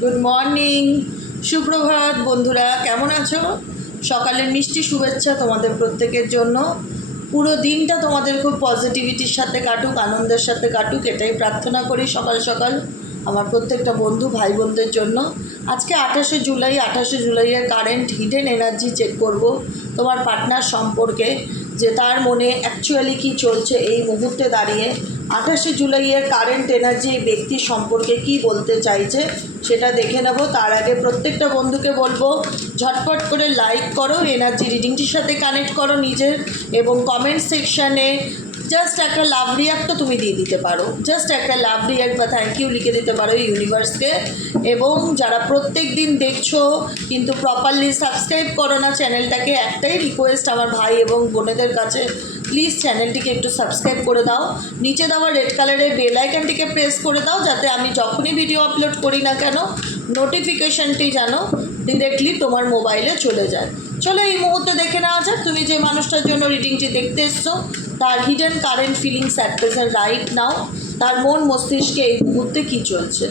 Good morning, সুপ্রভাত বন্ধুরা, কেমন আছো? সকালের মিষ্টি শুভেচ্ছা তোমাদের প্রত্যেকের জন্য। পুরো দিনটা তোমাদের খুব পজিটিভিটির সাথে কাটুক, আনন্দের সাথে কাটুক, এটাই প্রার্থনা করি সকাল সকাল আমার প্রত্যেকটা বন্ধু ভাই বোনদের জন্য। আজকে 28শে জুলাইয়ের কারেন্ট হিডেন এনার্জি চেক করব তোমার পার্টনার সম্পর্কে, যে তার মনে অ্যাকচুয়ালি কী চলছে এই মুহূর্তে দাঁড়িয়ে। 28শে জুলাইয়ের কারেন্ট এনার্জি এই ব্যক্তি সম্পর্কে কি বলতে চাইছে সেটা দেখে নেব। তার আগে প্রত্যেকটা বন্ধুকে বলবো ঝটপট করে লাইক করো, এনার্জি রিডিংটির সাথে কানেক্ট করো নিজের, এবং কমেন্ট সেকশানে জাস্ট একটা লাভ রিয়াক্ট তো তুমি দিয়ে দিতে পারো, জাস্ট একটা লাভ রিয়াক্ট বা থ্যাংক ইউ লিখে দিতে পারো ইউনিভার্সকে। এবং যারা প্রত্যেক দিন দেখছো কিন্তু প্রপারলি সাবস্ক্রাইব করো না চ্যানেলটাকে, একটাই রিকোয়েস্ট আমার ভাই এবং বোনেদের কাছে, প্লিজ চ্যানেলটিকে একটু সাবস্ক্রাইব করে দাও, নিচে দেওয়া রেড কালারের বেল আইকনটিকে প্রেস করে দাও, যাতে আমি যখনই ভিডিও আপলোড করি না কেন নোটিফিকেশানটি যেন ডিরেক্টলি তোমার মোবাইলে চলে যায়। চলো এই মুহূর্তে দেখে নেওয়া যাক তুমি যে মানুষটার জন্য রিডিংটি দেখতে এসছো তার hidden current feelings at present right নাও, তার মন মস্তিষ্কে এই মুহূর্তে কী চলছে।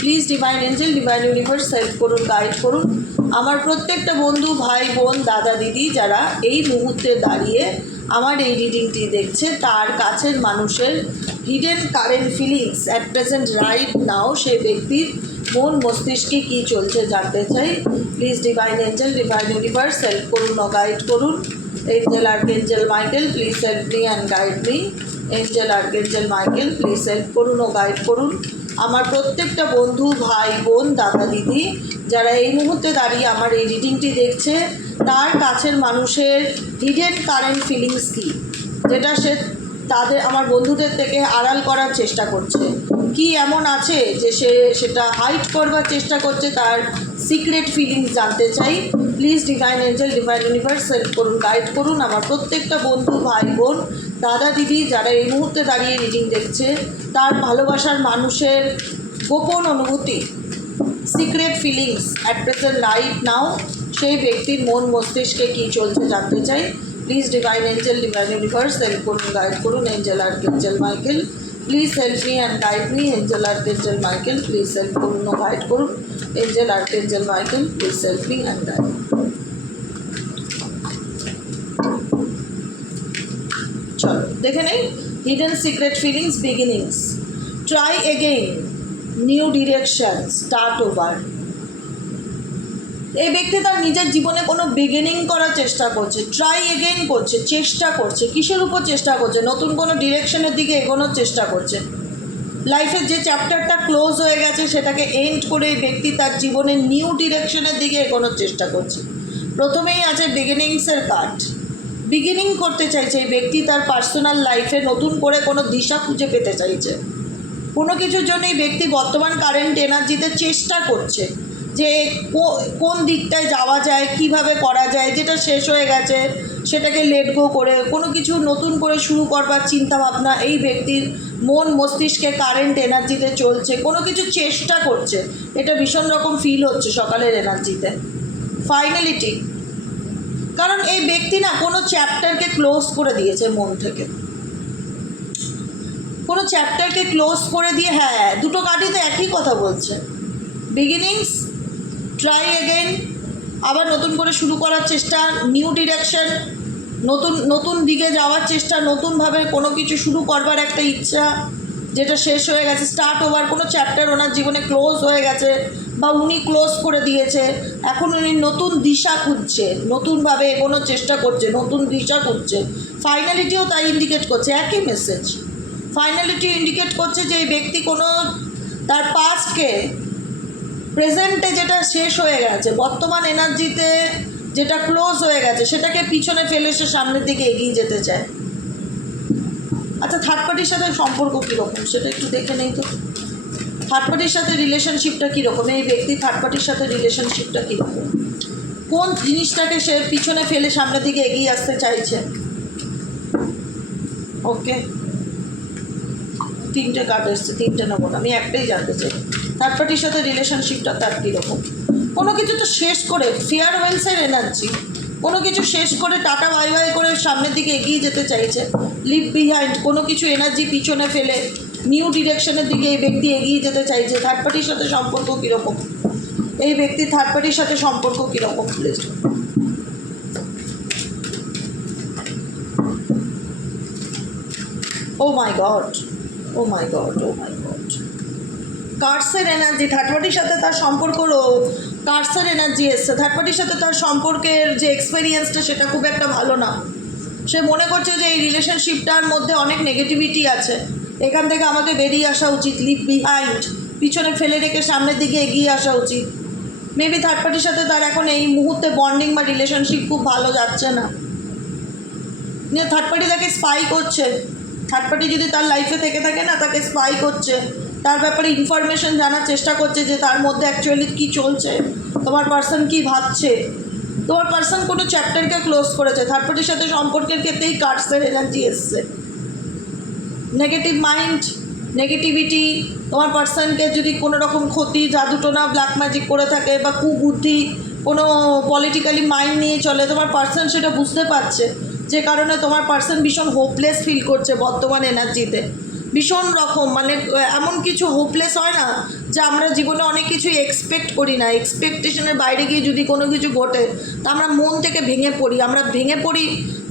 Please divine angel, divine universe help করুন, গাইড করুন আমার প্রত্যেকটা বন্ধু ভাই বোন দাদা দিদি যারা এই মুহূর্তে দাঁড়িয়ে আমার এই রিডিংটি দেখছে, তার কাছের মানুষের hidden current feelings at present right now, সেই ব্যক্তির মন মস্তিষ্কে কী চলছে জানতে চাই। Please divine angel, divine universe help করুন ও গাইড করুন। Angel archangel Michael please help me and guide me. Angel archangel Michael please help করুন ও গাইড করুন আমার প্রত্যেকটা বন্ধু ভাই বোন দাদা দিদি যারা এই মুহূর্তে দাঁড়িয়ে আমার এই রিডিংটি দেখছে, তার কাছের মানুষের হিডেন কারেন্ট ফিলিংস কী, যেটা সে তাদের আমার বন্ধুদের থেকে আড়াল করার চেষ্টা করছে। কি এমন আছে যে সে সেটা হাইড করবার চেষ্টা করছে, তার সিক্রেট ফিলিংস জানতে চাই। Please divine angel, divine universe help করুন, গাইড করুন আমার প্রত্যেকটা বন্ধু ভাই বোন দাদা দিদি যারা এই মুহূর্তে দাঁড়িয়ে রিডিং দেখছে, তার ভালোবাসার মানুষের গোপন অনুভূতি, secret feelings at present right now, সেই ব্যক্তির মন মস্তিষ্কে কী চলছে জানতে চাই। Please divine angel, divine universe help করুন, গাইড করুন। Angel archangel Michael please help me and guide me. Angel archangel Michael please help করুন ও গাইড করুন। Angel archangel Michael please help me and guide. চলো দেখে নেই hidden secret feelings beginnings. Try again, new direction, start over. এই ব্যক্তি তার নিজের জীবনে কোনো বিগিনিং করার চেষ্টা করছে, ট্রাই এগেইন করছে, চেষ্টা করছে। কিসের উপর চেষ্টা করছে? নতুন কোনো ডিরেকশনের দিকে এগোনোর চেষ্টা করছে। লাইফের যে চ্যাপ্টারটা ক্লোজ হয়ে গেছে সেটাকে এন্ড করে এই ব্যক্তি তার জীবনের নিউ ডিরেকশনের দিকে এগোনোর চেষ্টা করছে। প্রথমেই আছে বিগিনিংসের কার্ড। বিগিনিং করতে চাইছে এই ব্যক্তি তার পার্সোনাল লাইফে, নতুন করে কোনো দিশা খুঁজে পেতে চাইছে। কোনো কিছুর জন্য এই ব্যক্তি বর্তমান কারেন্ট এনার্জিতে চেষ্টা করছে যে কোন দিকটায় যাওয়া যায়, কিভাবে করা যায়, যেটা শেষ হয়ে গেছে সেটাকে লেট গো করে কোনো কিছু নতুন করে শুরু করবার চিন্তাভাবনা এই ব্যক্তির মন মস্তিষ্কে কারেন্ট এনার্জিতে চলছে। কোনো কিছু চেষ্টা করছে, এটা ভীষণ রকম ফিল হচ্ছে সকালের এনার্জিতে। ফাইনালিটি, কারণ এই ব্যক্তি না কোনো চ্যাপ্টারকে ক্লোজ করে দিয়েছে মন থেকে, কোনো চ্যাপ্টারকে ক্লোজ করে দিয়ে, হ্যাঁ দুটো কার্ডই তো একই কথা বলছে। বিগিনিংস, ট্রাই এগেইন, আবার নতুন করে শুরু করার চেষ্টা, নিউ ডিরেকশন, নতুন দিকে যাওয়ার চেষ্টা, নতুনভাবে কোনো কিছু শুরু করবার একটা ইচ্ছা যেটা শেষ হয়ে গেছে, স্টার্ট ওভার। কোনো চ্যাপ্টার ওনার জীবনে ক্লোজ হয়ে গেছে বা উনি ক্লোজ করে দিয়েছে, এখন উনি নতুন দিশা খুঁজছে, নতুনভাবে এগোনোর চেষ্টা করছে, নতুন দিশা খুঁজছে। ফাইনালিটিও তাই ইন্ডিকেট করছে, একই মেসেজ। ফাইনালিটি ইন্ডিকেট করছে যে এই ব্যক্তি কোনো তার পাস্টকে, প্রেজেন্টে যেটা শেষ হয়ে গেছে, বর্তমান এনার্জিতে যেটা ক্লোজ হয়ে গেছে সেটাকে পিছনে ফেলে সে সামনের দিকে এগিয়ে যেতে চায়। আচ্ছা, থার্ড পার্টির সাথে সম্পর্ক কীরকম সেটা একটু দেখে নেই তো। থার্ড পার্টির সাথে রিলেশনশিপটা কীরকম, এই ব্যক্তি থার্ড পার্টির সাথে রিলেশনশিপটা কীরকম, কোন জিনিসটাকে সে পিছনে ফেলে সামনের দিকে এগিয়ে আসতে চাইছে। ওকে, তিনটে কার্ড এসছে, তিনটে নেবো না, আমি একটাই জানতে চাই। থার্ড পার্টির সাথে রিলেশনশিপটা তার কীরকম? কোনো কিছু তো শেষ করে, ফেয়ারওয়েলসের এনার্জি, কোনো কিছু শেষ করে টাটা বাই বাই করে সামনের দিকে এগিয়ে যেতে চাইছে। লিভ বিহাইন্ড, কোনো কিছু এনার্জি পিছনে ফেলে নিউ ডিরেকশনের দিকে এই ব্যক্তি এগিয়ে যেতে চাইছে। থার্ড পার্টির সাথে সম্পর্ক কীরকম, এই ব্যক্তি থার্ড পার্টির সাথে সম্পর্ক কীরকম please. Oh my God, oh my God, oh my God. কার্সের এনার্জি, থার্ড পার্টির সাথে তার সম্পর্করও কার্সের এনার্জি এসছে। থার্ড পার্টির সাথে তার সম্পর্কের যে এক্সপেরিয়েন্সটা সেটা খুব একটা ভালো না। সে মনে করছে যে এই রিলেশনশিপটার মধ্যে অনেক নেগেটিভিটি আছে, এখান থেকে আমাকে বেরিয়ে আসা উচিত, লিভ বিহাইন্ড, পিছনে ফেলে রেখে সামনের দিকে এগিয়ে আসা উচিত। মেবি থার্ড পার্টির সাথে তার এখন এই মুহূর্তে বন্ডিং বা রিলেশনশিপ খুব ভালো যাচ্ছে না। থার্ড পার্টি তাকে স্পাই করছে, থার্ড পার্টি যদি তার লাইফে থেকে থাকে না, তাকে স্পাই করছে, তার ব্যাপারে ইনফরমেশন জানার চেষ্টা করছে যে তার মধ্যে অ্যাকচুয়ালি কী চলছে, তোমার পার্সন কী ভাবছে। তোমার পার্সন কোনো চ্যাপ্টারকে ক্লোজ করেছে। থার্ড পার্টির সাথে সম্পর্কের ক্ষেত্রেই কার্ডসের এনার্জি এসছে। নেগেটিভ মাইন্ড, নেগেটিভিটি, তোমার পার্সনকে যদি কোনো রকম ক্ষতি, জাদুটোনা, ব্ল্যাক ম্যাজিক করে থাকে বা কুবুদ্ধি, কোনো পলিটিক্যালি মাইন্ড নিয়ে চলে, তোমার পার্সন সেটা বুঝতে পারছে, যে কারণে তোমার পার্সন ভীষণ হোপলেস ফিল করছে বর্তমান এনার্জিতে। ভীষণ রকম মানে এমন কিছু হোপলেস হয় না যে আমরা জীবনে অনেক কিছুই এক্সপেক্ট করি না, এক্সপেকটেশনের বাইরে গিয়ে যদি কোনো কিছু ঘটে তা আমরা মন থেকে ভেঙে পড়ি। আমরা ভেঙে পড়ি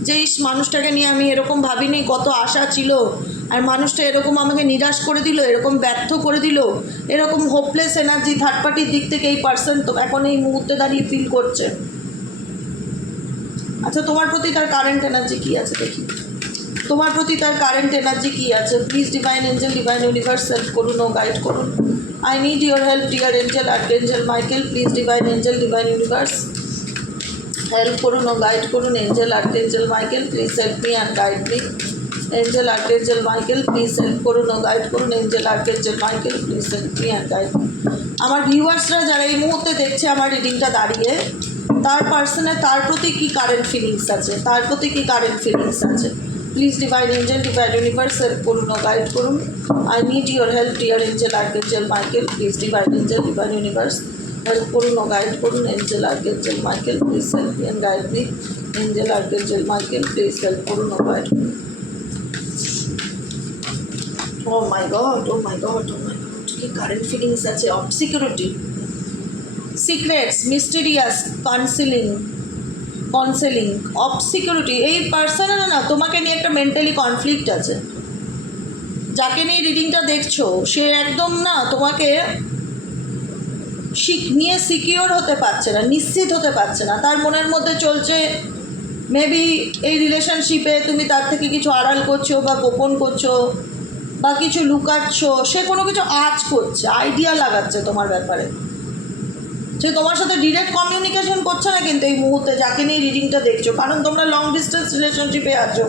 যে এই মানুষটাকে নিয়ে আমি এরকম ভাবিনি, কত আশা ছিল, আর মানুষটা এরকম আমাকে নিরাশ করে দিল, এরকম ব্যর্থ করে দিল, এরকম হোপলেস এনার্জি থার্ড পার্টির দিক থেকে এই পার্সন তো এখন এই মুহূর্তে দাঁড়িয়ে ফিল করছে। আচ্ছা, তোমার প্রতি তার কারেন্ট এনার্জি কী আছে দেখি, তোমার প্রতি তার কারেন্ট এনার্জি কী আছে। Please divine angel, divine universe help করুন ও গাইড করুন। I need your help dear angel, archangel Michael. Please divine angel, divine universe help করুন ও গাইড করুন। Angel, archangel Michael, please help me and guide me. Angel, archangel Michael, please help করুন ও guide করুন। Angel, archangel Michael, please help me and guide. আমার ভিউয়ার্সরা যারা এই মুহূর্তে দেখছে আমার রিডিংটা দাঁড়িয়ে, তার পার্সনে তার প্রতি কী কারেন্ট ফিলিংস আছে, তার প্রতি কী কারেন্ট ফিলিংস আছে। Please divine angel, divine universe help করুন ও গাইড করুন। I need your help dear angel, archangel Michael. Please divine angel, divine universe help করুন ও গাইড করুন। Angel, archangel Michael, please help me and guide me. Angel, archangel Michael, please help করুন ও guide করুন। Oh my God, oh my God, oh my God, কি current feelings আছে। Of security, secrets, mysterious, counselling, of security. এই পার্সনের না তোমাকে নিয়ে একটা মেন্টালি কনফ্লিক্ট আছে। যাকে নিয়ে রিডিংটা দেখছো সে একদম না তোমাকে নিয়ে সিকিওর হতে পারছে না, নিশ্চিত হতে পারছে না। তার মনের মধ্যে চলছে মেবি এই রিলেশনশিপে তুমি তার থেকে কিছু আড়াল করছো বা গোপন করছো বা কিছু লুকাচ্ছ। সে কোনো কিছু আঁচ করছে, আইডিয়া লাগাচ্ছে তোমার ব্যাপারে। সে তোমার সাথে ডিরেক্ট কমিউনিকেশন করছে না কিন্তু এই মুহূর্তে, যাকে নিয়ে রিডিংটা দেখছো, কারণ তোমরা লং ডিস্টেন্স রিলেশনশিপে আছো,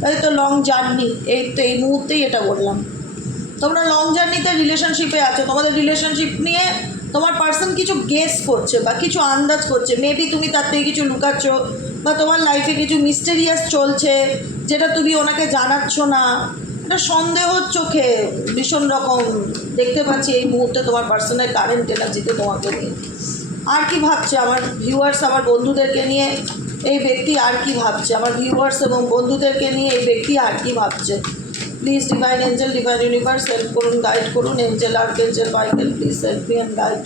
তাই তো লং জার্নি। এই তো এই মুহূর্তেই এটা বললাম, তোমরা লং জার্নিতে রিলেশনশিপে আছো। তোমাদের রিলেশনশিপ নিয়ে তোমার পার্সন কিছু গেস করছে বা কিছু আন্দাজ করছে। মেবি তুমি তার থেকে কিছু লুকাচ্ছ বা তোমার লাইফে কিছু মিস্টেরিয়াস চলছে যেটা তুমি ওনাকে জানাচ্ছ না। এটা সন্দেহর চোখে ভীষণ রকম দেখতে পাচ্ছি এই মুহূর্তে তোমার পার্সনের কারেন্ট এনার্জিতে তোমাকে নিয়ে। আর কি ভাবছে আমার ভিউয়ার্স, আমার বন্ধুদেরকে নিয়ে এই ব্যক্তি আর কি ভাবছে, আমার ভিউয়ার্স এবং বন্ধুদেরকে নিয়ে এই ব্যক্তি আর কি ভাবছে। Please divine angel, divine universe help করুন, গাইড করুন। Angel, archangel Michael, please help me and guide.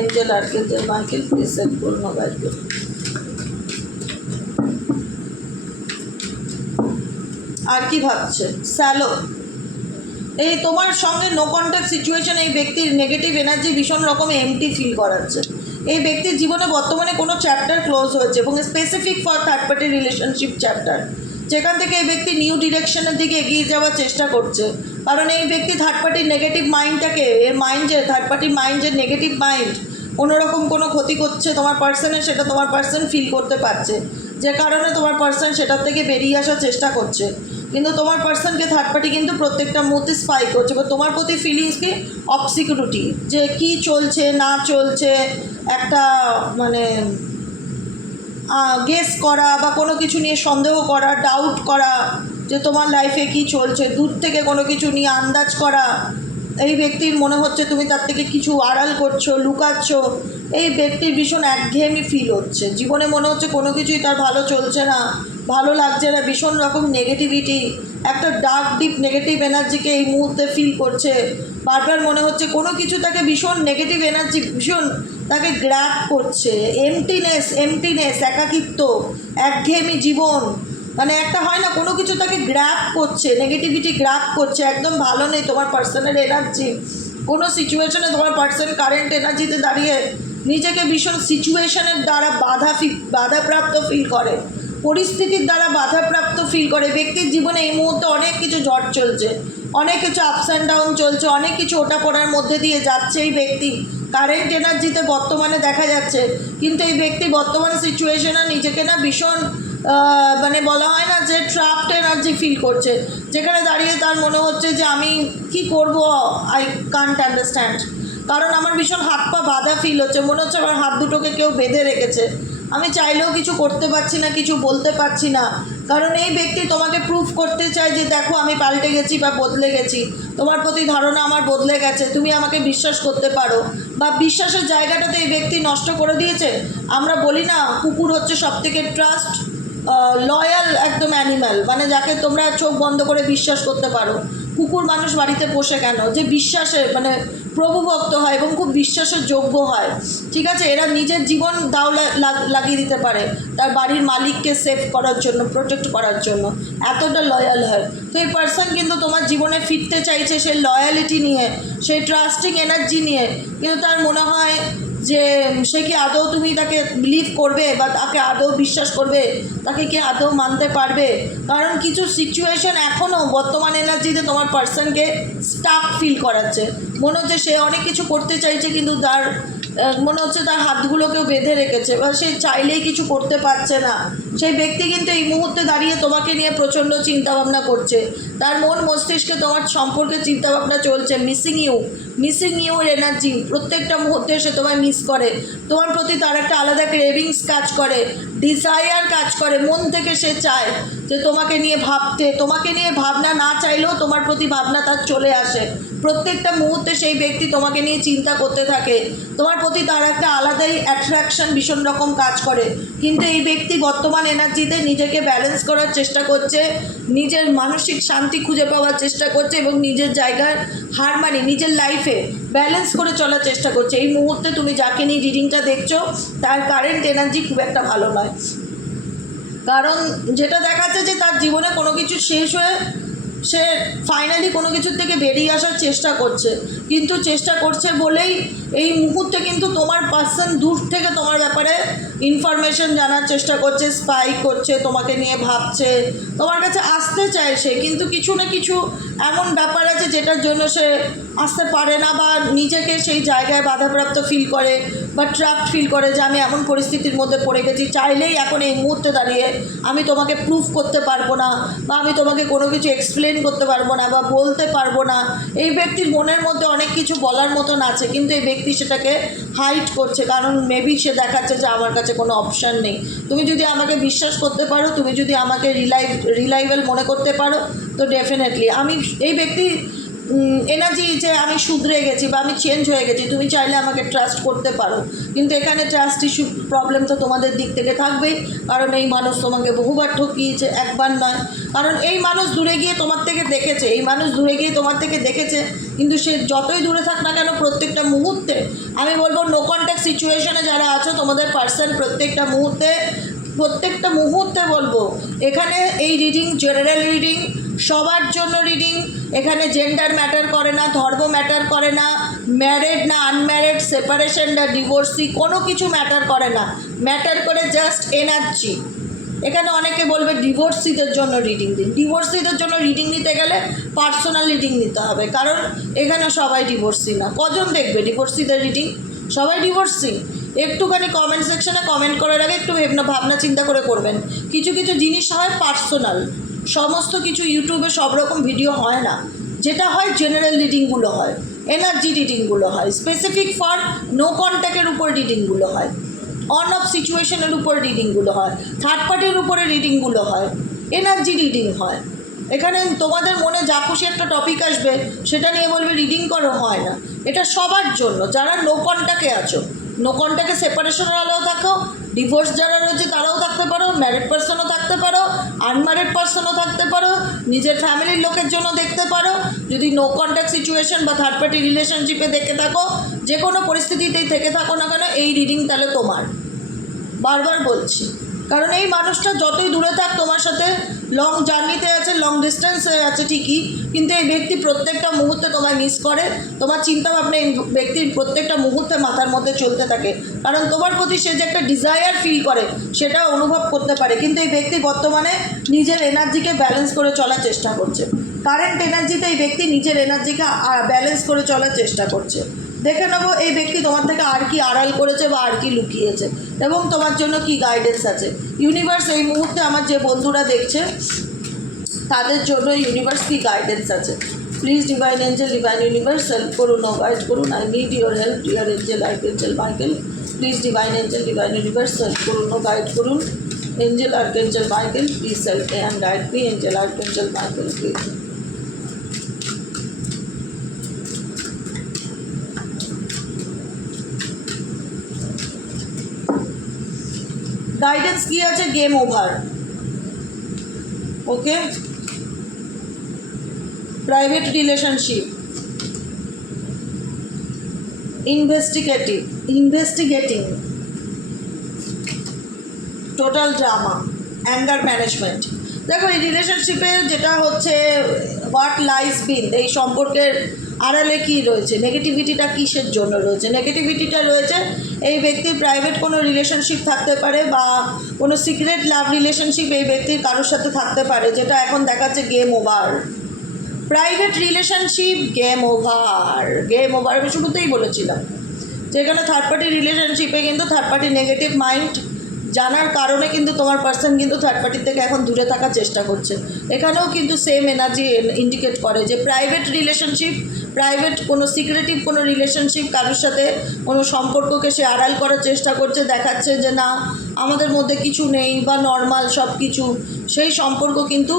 Angel, archangel Michael, please help করুন ও গাইড করুন। আর কি ভাবছে স্যালো, এই তোমার সঙ্গে নো কন্ট্যাক্ট সিচুয়েশন, এই ব্যক্তির নেগেটিভ এনার্জি ভীষণ রকম এমটি ফিল করাচ্ছে। এই ব্যক্তির জীবনে বর্তমানে কোনো চ্যাপ্টার ক্লোজ হয়েছে এবং specific for third party relationship chapter, যেখান থেকে এই ব্যক্তি নিউ ডিরেকশনের দিকে এগিয়ে যাওয়ার চেষ্টা করছে। কারণ এই ব্যক্তি থার্ড পার্টির নেগেটিভ মাইন্ডটাকে, এর মাইন্ড যে থার্ড পার্টির মাইন্ড যে নেগেটিভ মাইন্ড কোনোরকম কোনো ক্ষতি করছে তোমার পার্সনের, সেটা তোমার পার্সন ফিল করতে পারছে, যে কারণে তোমার পার্সন সেটার থেকে বেরিয়ে আসার চেষ্টা করছে। কিন্তু তোমার পার্সনকে থার্ড পার্টি কিন্তু প্রত্যেকটা মুহূর্তে স্পাই করছে বা তোমার প্রতি ফিলিংস কি অফ সিকিউরিটি, যে কী চলছে না চলছে একটা মানে গেস করা বা কোনো কিছু নিয়ে সন্দেহ করা, ডাউট করা যে তোমার লাইফে কী চলছে, দূর থেকে কোনো কিছু নিয়ে আন্দাজ করা। এই ব্যক্তির মনে হচ্ছে তুমি তার থেকে কিছু আড়াল করছো, লুকাচ্ছ। এই ব্যক্তির ভীষণ একঘেয়েমি ফিল হচ্ছে জীবনে, মনে হচ্ছে কোনো কিছুই তার ভালো চলছে না, ভালো লাগছে না, ভীষণ রকম নেগেটিভিটি, একটা ডার্ক ডিপ নেগেটিভ এনার্জিকে এই মুহূর্তে ফিল করছে। বারবার মনে হচ্ছে কোনো কিছু তাকে ভীষণ নেগেটিভ এনার্জি ভীষণ তাকে গ্র্যাব করছে। এমটিনেস, একাকিত্ব, একঘেয়েমি জীবন, মানে একটা হয় না, কোনো কিছু তাকে গ্র্যাব করছে, নেগেটিভিটি গ্র্যাব করছে। একদম ভালো নেই তোমার পার্সনের এনার্জি। কোনো সিচুয়েশনে তোমার পার্সন কারেন্ট এনার্জিতে দাঁড়িয়ে নিজেকে ভীষণ সিচুয়েশনের দ্বারা বাধাপ্রাপ্ত ফিল করে, পরিস্থিতির দ্বারা বাধাপ্রাপ্ত ফিল করে। ব্যক্তির জীবনে এই মুহূর্তে অনেক কিছু ঝড় চলছে, অনেক কিছু আপস অ্যান্ড ডাউন চলছে, অনেক কিছু ওটা পড়ার মধ্যে দিয়ে যাচ্ছে এই ব্যক্তি কারেন্ট এনার্জিতে বর্তমানে দেখা যাচ্ছে। কিন্তু এই ব্যক্তি বর্তমান সিচুয়েশনে নিজেকে না ভীষণ মানে বলা হয় না যে ট্র্যাপড এনার্জি ফিল করছে, যেখানে দাঁড়িয়ে তার মনে হচ্ছে যে আমি কি করব, আই কান্ট আন্ডারস্ট্যান্ড। কারণ আমার ভীষণ হাত পা বাঁধা ফিল হচ্ছে, মনে হচ্ছে আমার হাত দুটোকে কেউ বেঁধে রেখেছে, আমি চাইলেও কিছু করতে পারছি না, কিছু বলতে পারছি না। কারণ এই ব্যক্তি তোমাকে প্রুফ করতে চায় যে দেখো আমি পাল্টে গেছি বা বদলে গেছি, তোমার প্রতি ধারণা আমার বদলে গেছে, তুমি আমাকে বিশ্বাস করতে পারো। বা বিশ্বাসের জায়গাটাতে এই ব্যক্তি নষ্ট করে দিয়েছে। আমরা বলি না কুকুর হচ্ছে সবথেকে ট্রাস্ট লয়াল একদম অ্যানিম্যাল, মানে যাকে তোমরা চোখ বন্ধ করে বিশ্বাস করতে পারো। কুকুর মানুষ বাড়িতে পোষে কেন? যে বিশ্বাসের মানে প্রভুভক্ত হয় এবং খুব বিশ্বাসের যোগ্য হয়, ঠিক আছে? এরা নিজের জীবন দাও লাগিয়ে দিতে পারে তার বাড়ির মালিককে সেভ করার জন্য, প্রোটেক্ট করার জন্য, এতটা লয়াল হয়। তো এই পার্সন কিন্তু তোমার জীবনে ফিরতে চাইছে সেই লয়ালিটি নিয়ে, সেই ট্রাস্টিং এনার্জি নিয়ে, কিন্তু তার মনে হয় যে সে কি আদৌ তুমি তাকে বিলিভ করবে বা তাকে আদৌ বিশ্বাস করবে, তাকে কি আদৌ মানতে পারবে? কারণ কিছু সিচুয়েশন এখনও বর্তমান এনার্জিতে তোমার পার্সনকে স্টাক ফিল করাচ্ছে। মনে হচ্ছে সে অনেক কিছু করতে চাইছে কিন্তু তার মনে হচ্ছে তার হাতগুলোকেও বেঁধে রেখেছে বা সে চাইলেই কিছু করতে পারছে না। সেই ব্যক্তি কিন্তু এই মুহূর্তে দাঁড়িয়ে তোমাকে নিয়ে প্রচণ্ড চিন্তাভাবনা করছে, তার মন মস্তিষ্কে তোমার সম্পর্কে চিন্তাভাবনা চলছে। মিসিং ইউর এনার্জি, প্রত্যেকটা মুহূর্তে সে তোমায় মিস করে, তোমার প্রতি তার একটা আলাদা ক্রেভিংস কাজ করে, ডিজায়ার কাজ করে, মন থেকে সে চায় যে তোমাকে নিয়ে ভাবতে, তোমাকে নিয়ে ভাবনা না চাইলেও তোমার প্রতি ভাবনা তার চলে আসে। প্রত্যেকটা মুহূর্তে সেই ব্যক্তি তোমাকে নিয়ে চিন্তা করতে থাকে, তোমার প্রতি তার একটা আলাদাই অ্যাট্রাকশন ভীষণ রকম কাজ করে। কিন্তু এই ব্যক্তি বর্তমান এনার্জিতে নিজেকে ব্যালেন্স করার চেষ্টা করছে, নিজের মানসিক শান্তি খুঁজে পাওয়ার চেষ্টা করছে এবং নিজের জায়গার হারমানি নিজের লাইফে ব্যালেন্স করে চলার চেষ্টা করছে। এই মুহূর্তে তুমি যাকে নিয়ে রিডিংটা দেখছো তার কারেন্ট এনার্জি খুব একটা ভালো নয়। কারণ যেটা দেখাচ্ছে যে তার জীবনে কোনো কিছু শেষ হয়ে সে ফাইনালি কোনো কিছুর থেকে বেরিয়ে আসার চেষ্টা করছে, কিন্তু চেষ্টা করছে বলেই এই মুহূর্তে কিন্তু তোমার পার্সন দূর থেকে তোমার ব্যাপারে ইনফরমেশন জানার চেষ্টা করছে, স্পাই করছে, তোমাকে নিয়ে ভাবছে, তোমার কাছে আসতে চায় সে, কিন্তু কিছু না কিছু এমন ব্যাপার আছে যেটার জন্য সে আসতে পারে না বা নিজেকে সেই জায়গায় বাধাপ্রাপ্ত ফিল করে বা ট্র্যাপড ফিল করে যে আমি এমন পরিস্থিতির মধ্যে পড়ে গেছি, চাইলেই এখন এই মুহূর্তে দাঁড়িয়ে আমি তোমাকে প্রুফ করতে পারবো না বা আমি তোমাকে কোনো কিছু এক্সপ্লেন করতে পারবো না বা বলতে পারবো না। এই ব্যক্তির মনের মধ্যে অনেক কিছু বলার মতন আছে, কিন্তু এই ব্যক্তি সেটাকে হাইড করছে, কারণ মেবি সে দেখাচ্ছে যে আমার কাছে কোনো অপশান নেই। তুমি যদি আমাকে বিশ্বাস করতে পারো, তুমি যদি আমাকে রিলায়েবল মনে করতে পারো, তো ডেফিনেটলি আমি এই ব্যক্তি এনার্জি যে আমি শুধরে গেছি বা আমি চেঞ্জ হয়ে গেছি, তুমি চাইলে আমাকে ট্রাস্ট করতে পারো। কিন্তু এখানে ট্রাস্ট ইস্যু প্রবলেম তো তোমাদের দিক থেকে থাকবেই, কারণ এই মানুষ তোমাকে বহুবার ঠকিয়েছে, একবার নয়। কারণ এই মানুষ দূরে গিয়ে তোমার থেকে দেখেছে, এই মানুষ দূরে গিয়ে তোমার থেকে দেখেছে, কিন্তু সে যতই দূরে থাক না কেন প্রত্যেকটা মুহূর্তে, আমি বলবো নো কন্ট্যাক্ট সিচুয়েশনে যারা আছো তোমাদের পার্সন প্রত্যেকটা মুহূর্তে বলবো এখানে এই রিডিং জেনারেল রিডিং, সবার জন্য রিডিং। এখানে জেন্ডার ম্যাটার করে না, ধর্ম ম্যাটার করে না, ম্যারেড না আনম্যারেড, সেপারেশন না ডিভোর্সি, কোনো কিছু ম্যাটার করে না, ম্যাটার করে জাস্ট এনার্জি। এখানে অনেকে বলবে ডিভোর্সিদের জন্য রিডিং দিন। ডিভোর্সিদের জন্য রিডিং নিতে গেলে পার্সোনাল রিডিং নিতে হবে, কারণ এখানে সবাই ডিভোর্সি না। কজন দেখবে ডিভোর্সিদের রিডিং? সবাই ডিভোর্সি? একটুখানি কমেন্ট সেকশনে কমেন্ট করার আগে একটু ভাবনা চিন্তা করে করবেন। কিছু কিছু জিনিস হয় পার্সোনাল, সমস্ত কিছু ইউটিউবে সব রকম ভিডিও হয় না, যেটা হয় জেনারেল রিডিংগুলো হয়, এনার্জি রিডিংগুলো হয়, স্পেসিফিক ফর নো কন্ট্যাক্টের উপর রিডিংগুলো হয়, অন অফ সিচুয়েশনের উপর রিডিংগুলো হয়, থার্ড পার্টির উপরে রিডিংগুলো হয়, এনার্জি রিডিং হয়। এখানে তোমাদের মনে যা খুশি একটা টপিক আসবে সেটা নিয়ে বলবে রিডিং করো, হয় না। এটা সবার জন্য, যারা নো কন্ট্যাক্টে আছো নো কন্ট্যাক্টে সেপারেশনের আলাও থাকো, ডিভোর্স যারা রয়েছে তারাও থাকতে পারো, ম্যারিড পার্সনও থাকতে পারো, আনম্যারিড পার্সনও থাকতে পারো, নিজের ফ্যামিলির লোকের জন্য দেখতে পারো। যদি নো কন্ট্যাক্ট সিচুয়েশন বা থার্ড পার্টি রিলেশনশিপে দেখে থাকো, যে কোনো পরিস্থিতিতেই থেকে থাকো না কেন, এই রিডিং তাহলে তোমার। বারবার বলছি, কারণ এই মানুষটা যতই দূরে থাক তোমার সাথে, লং জার্নিতে আছে, লং ডিস্টেন্সে আছে ঠিকই, কিন্তু এই ব্যক্তি প্রত্যেকটা মুহূর্তে তোমায় মিস করে। তোমার চিন্তাভাবনা এই ব্যক্তির প্রত্যেকটা মুহূর্তে মাথার মধ্যে চলতে থাকে, কারণ তোমার প্রতি সে যে একটা ডিজায়ার ফিল করে সেটা অনুভব করতে পারে। কিন্তু এই ব্যক্তি বর্তমানে নিজের এনার্জিকে ব্যালেন্স করে চলার চেষ্টা করছে। কারেন্ট এনার্জিতে এই ব্যক্তি নিজের এনার্জিকে ব্যালেন্স করে চলার চেষ্টা করছে। দেখে নেবো এই ব্যক্তি তোমার থেকে আর কি আড়াল করেছে বা আর কি লুকিয়েছে এবং তোমার জন্য কি গাইডেন্স আছে। ইউনিভার্স এই মুহূর্তে আমার যে বন্ধুরা দেখছে তাদের জন্য ইউনিভার্স কি গাইডেন্স আছে। Please divine angel, divine universe help করুন ও গাইড করুন। I need your help, dear angel, archangel Michael. Please divine angel, divine universe help করুন ও গাইড করুন। Angel archangel Michael, please help me and guide me. Angel archangel Michael, please. Guidance কি আছে? Game over. Okay, private relationship, investigating, total drama, anger management. দেখো এই রিলেশনশিপে যেটা হচ্ছে, হোয়াট লাইজ বিন, এই সম্পর্কের আড়ালে কী রয়েছে, নেগেটিভিটিটা কিসের জন্য রয়েছে। নেগেটিভিটিটা রয়েছে এই ব্যক্তির প্রাইভেট কোনো রিলেশনশিপ থাকতে পারে বা কোনো সিক্রেট লাভ রিলেশনশিপ এই ব্যক্তির কারোর সাথে থাকতে পারে, যেটা এখন দেখাচ্ছে game over. Private relationship game over, game over. আমি শুরুতেই বলেছিলাম যেখানে থার্ড পার্টি রিলেশনশিপে কিন্তু থার্ড পার্টি নেগেটিভ মাইন্ড জানার কারণে কিন্তু তোমার পার্সন কিন্তু থার্ড পার্টির থেকে এখন দূরে থাকার চেষ্টা করছে। এখানেও কিন্তু সেম এনার্জি ইন্ডিকেট করে যে প্রাইভেট রিলেশনশিপ, প্রাইভেট কোনো সিক্রেটিভ কোনো রিলেশনশিপ, কারোর সাথে কোনো সম্পর্ককে সে আড়াল করার চেষ্টা করছে, দেখাচ্ছে যে না আমাদের মধ্যে কিছু নেই বা নর্মাল সব কিছু। সেই সম্পর্ক কিন্তু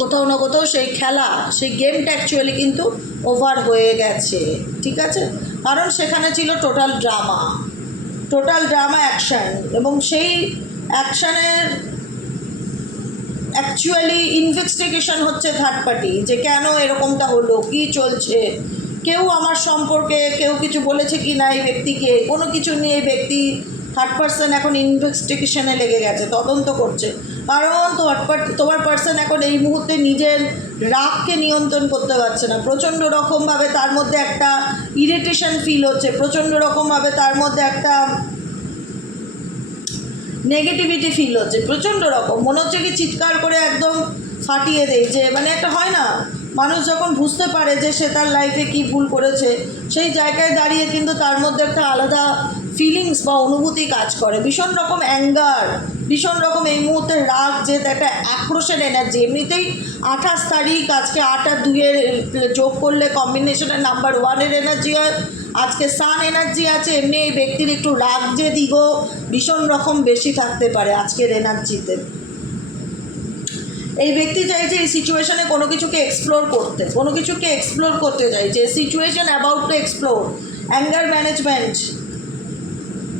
কোথাও না কোথাও সেই খেলা, সেই গেমটা অ্যাকচুয়ালি কিন্তু ওভার হয়ে গেছে। ঠিক আছে, কারণ সেখানে ছিল টোটাল ড্রামা, অ্যাকশান, এবং সেই অ্যাকশানের অ্যাকচুয়ালি ইনভেস্টিগেশন হচ্ছে থার্ড পার্টি, যে কেন এরকমটা হলো, কি চলছে, কেউ আমার সম্পর্কে কেউ কিছু বলেছে কি না এই ব্যক্তিকে, কোনো কিছু নিয়ে এই ব্যক্তি থার্ড পার্সন এখন ইনভেস্টিগেশনে লেগে গেছে, তদন্ত করছে। কারণ তোমার পার্সন এখন এই মুহূর্তে নিজের রাগকে নিয়ন্ত্রণ করতে পারছে না। প্রচণ্ড রকমভাবে তার মধ্যে একটা ইরিটেশন ফিল হচ্ছে, প্রচণ্ড রকমভাবে তার মধ্যে একটা নেগেটিভিটি ফিল হচ্ছে, প্রচণ্ড রকম মনে হচ্ছে কি চিৎকার করে একদম ফাটিয়ে দেয়। যে মানে একটা হয় না, মানুষ যখন বুঝতে পারে যে সে তার লাইফে কি ভুল করেছে, সেই জায়গায় দাঁড়িয়ে কিন্তু তার মধ্যে একটা আলাদা ফিলিংস বা অনুভূতি কাজ করে, ভীষণ রকম অ্যাঙ্গার, ভীষণ রকম এই মুহূর্তে রাগ, যে একটা আক্রোশের এনার্জি। এমনিতেই 28 তারিখ, আজকে 8 আর 2-এর যোগ করলে কম্বিনেশনের নাম্বার 1-এর এনার্জি হয়, আজকে সান এনার্জি আছে। এমনি এই ব্যক্তির একটু রাগ যে দিগো ভীষণ রকম বেশি থাকতে পারে আজকের এনার্জিতে। এই ব্যক্তি চাইছে এই সিচুয়েশনে কোনো কিছুকে এক্সপ্লোর করতে চাইছে, situation about to explore. Anger management,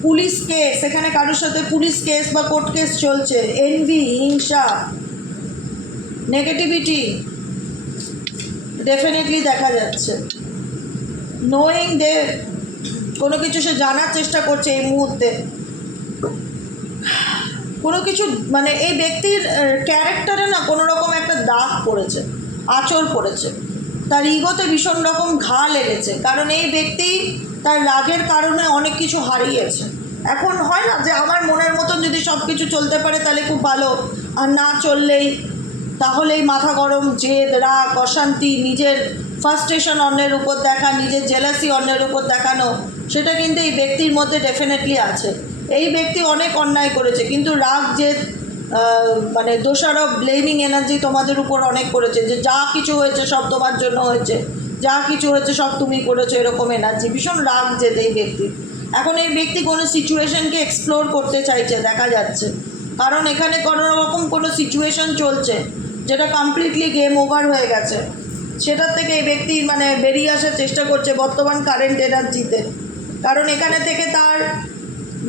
police case, এখানে কারোর সাথে পুলিশ কেস বা কোর্ট কেস চলছে। এনভি, হিংসা, নেগেটিভিটি ডেফিনেটলি দেখা যাচ্ছে। নোয়িং দে, কোনো কিছু সে জানার চেষ্টা করছে এই মুহূর্তে, কোনো কিছু মানে এই ব্যক্তির ক্যারেক্টারে না কোনো রকম একটা দাগ পড়েছে, আঁচড় পড়েছে, তার ইগোতে ভীষণ রকম ঘা লেগেছে। কারণ এই ব্যক্তি তার রাগের কারণে অনেক কিছু হারিয়েছে। এখন হয় না যে আমার মনের মতন যদি সব কিছু চলতে পারে তাহলে খুব ভালো, আর না চললেই তাহলেই মাথা গরম, জেদ, রাগ, অশান্তি, নিজের ফার্স্ট্রেশন অন্যের উপর দেখা, নিজের জেলাসি অন্যের উপর দেখানো, সেটা কিন্তু এই ব্যক্তির মধ্যে ডেফিনেটলি আছে। এই ব্যক্তি অনেক অন্যায় করেছে, কিন্তু রাগ, জেদ, মানে দোষারোপ, ব্লেমিং এনার্জি তোমাদের উপর অনেক করেছে, যে যা কিছু হয়েছে সব তোমার জন্য হয়েছে, যা কিছু হয়েছে সব তুমি করেছো, এরকম এনার্জি, ভীষণ রাগ জেদ এই ব্যক্তি। এখন এই ব্যক্তি কোনো সিচুয়েশনকে এক্সপ্লোর করতে চাইছে দেখা যাচ্ছে, কারণ এখানে কোনো রকম কোনো সিচুয়েশন চলছে যেটা কমপ্লিটলি গেম ওভার হয়ে গেছে, সেটার থেকে এই ব্যক্তি মানে বেরিয়ে আসার চেষ্টা করছে বর্তমান কারেন্ট এনার্জিতে। কারণ এখানে থেকে তার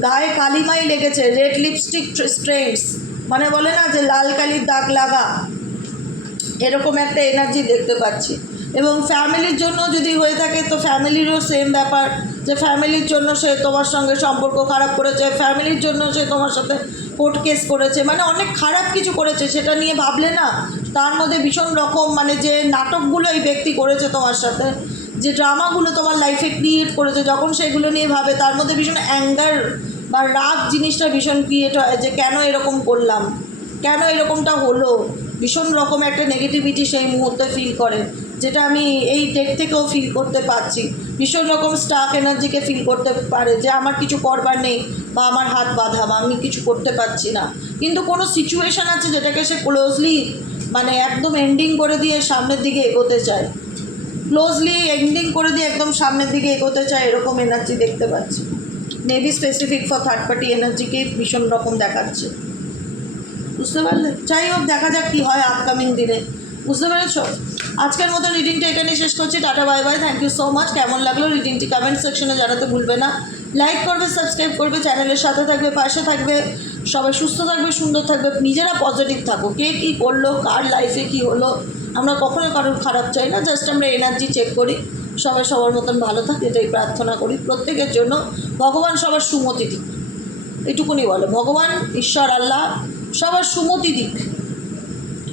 গায়ে কালিমাই লেগেছে, রেড লিপস্টিক স্ট্রেন্টস, মানে বলে না যে লাল কালির দাগ লাগা, এরকম একটা এনার্জি দেখতে পাচ্ছি। এবং ফ্যামিলির জন্য যদি হয়ে থাকে তো ফ্যামিলিরও সেম ব্যাপার, যে ফ্যামিলির জন্য সে তোমার সঙ্গে সম্পর্ক খারাপ করেছে, ফ্যামিলির জন্য সে তোমার সাথে কোর্ট কেস করেছে, মানে অনেক খারাপ কিছু করেছে। সেটা নিয়ে ভাবলে না তার মধ্যে ভীষণ রকম মানে যে নাটকগুলো এই ব্যক্তি করেছে তোমার সাথে, যে ড্রামাগুলো তোমার লাইফে ক্রিয়েট করেছে, যখন সেগুলো নিয়ে ভাবে তার মধ্যে ভীষণ অ্যাঙ্গার বা রাগ জিনিসটা ভীষণ ক্রিয়েট হয়, যে কেন এরকম করলাম, কেন এরকমটা হলো, ভীষণ রকম একটা নেগেটিভিটি সেই মুহূর্তে ফিল করে, যেটা আমি এই ডেট থেকেও ফিল করতে পারছি। ভীষণ রকম স্টাক এনার্জিকে ফিল করতে পারে যে আমার কিছু করবার নেই, বা আমার হাত বাঁধা, বা আমি কিছু করতে পারছি না। কিন্তু কোনো সিচুয়েশান আছে যেটাকে সে ক্লোজলি মানে একদম এন্ডিং করে দিয়ে সামনের দিকে এগোতে চায়, ক্লোজলি এন্ডিং করে দিয়ে একদম সামনের দিকে এগোতে চায়, এরকম এনার্জি দেখতে পাচ্ছি। Maybe specific for third party এনার্জিকে ভীষণ রকম দেখাচ্ছে, বুঝতে পারলে? যাই হোক, দেখা যাক কী হয় আপকামিং দিনে, বুঝতে পেরেছ? আজকের মতো রিডিংটা এখানে শেষ করছি। Tata, bye bye, thank you so much. কেমন লাগলো রিডিংটি কমেন্ট সেকশনে জানাতে ভুলবে না। লাইক করবে, সাবস্ক্রাইব করবে, চ্যানেলের সাথে থাকবে, পাশে থাকবে। সবাই সুস্থ থাকবে, সুন্দর থাকবে, নিজেরা পজিটিভ থাকো। কে কী করলো, কার লাইফে কী হলো, আমরা কখনো কারোর খারাপ চাই না, জাস্ট আমরা এনার্জি চেক করি। সবাই সবার মতন ভালো থাকে, এটাই প্রার্থনা করি প্রত্যেকের জন্য। ভগবান সবার সুমতি দিক, এটুকুনি বলে। ভগবান, ঈশ্বর, আল্লাহ সবার সুমতি দিক,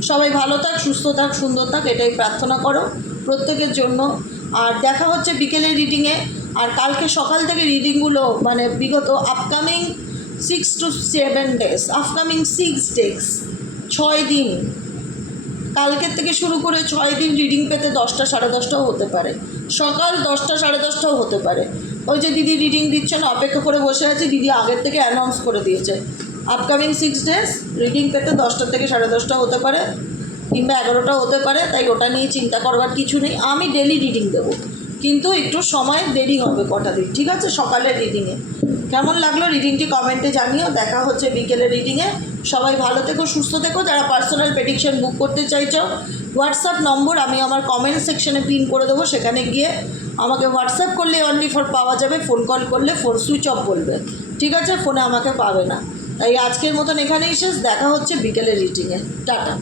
সবাই ভালো থাক, সুস্থ থাক, সুন্দর থাক, এটাই প্রার্থনা করো প্রত্যেকের জন্য। আর দেখা হচ্ছে বিকেলের রিডিংয়ে। আর কালকে সকাল থেকে রিডিংগুলো মানে বিগত upcoming 6 to 7 days, upcoming 6 days, 6 দিন, কালকের থেকে শুরু করে 6 দিন রিডিং পেতে 10টা 10:30টাও হতে পারে, সকাল 10টা 10:30টাও হতে পারে। ওই যে দিদি রিডিং দিচ্ছেন, অপেক্ষা করে বসে আছি, দিদি আগের থেকে অ্যানাউন্স করে দিয়েছে আপকামিং 6 days রিডিং পেতে 10টা থেকে 10:30টা হতে পারে, কিংবা 11টাও হতে পারে। তাই ওটা নিয়ে চিন্তা করবার কিছু নেই। আমি ডেলি রিডিং দেবো, কিন্তু একটু সময় দেরি হবে কটা দিন, ঠিক আছে? সকালের রিডিংয়ে কেমন লাগলো রিডিংটি কমেন্টে জানিও। দেখা হচ্ছে বিকেলের রিডিংয়ে। সবাই ভালো থেকো, সুস্থ থেকো। যারা পার্সোনাল প্রেডিকশন বুক করতে চাইছো, হোয়াটসঅ্যাপ নম্বর আমি আমার কমেন্ট সেকশনে পিন করে দেবো, সেখানে গিয়ে আমাকে হোয়াটসঅ্যাপ করলে অনলি ফর পাওয়া যাবে, ফোন কল করলে ফোন সুইচ অফ বলবে, ঠিক আছে? ফোনে আমাকে পাবে না। তাই আজকের মতন এখানেই শেষ। দেখা হচ্ছে বিকেলের রিডিংয়ে। টাটা।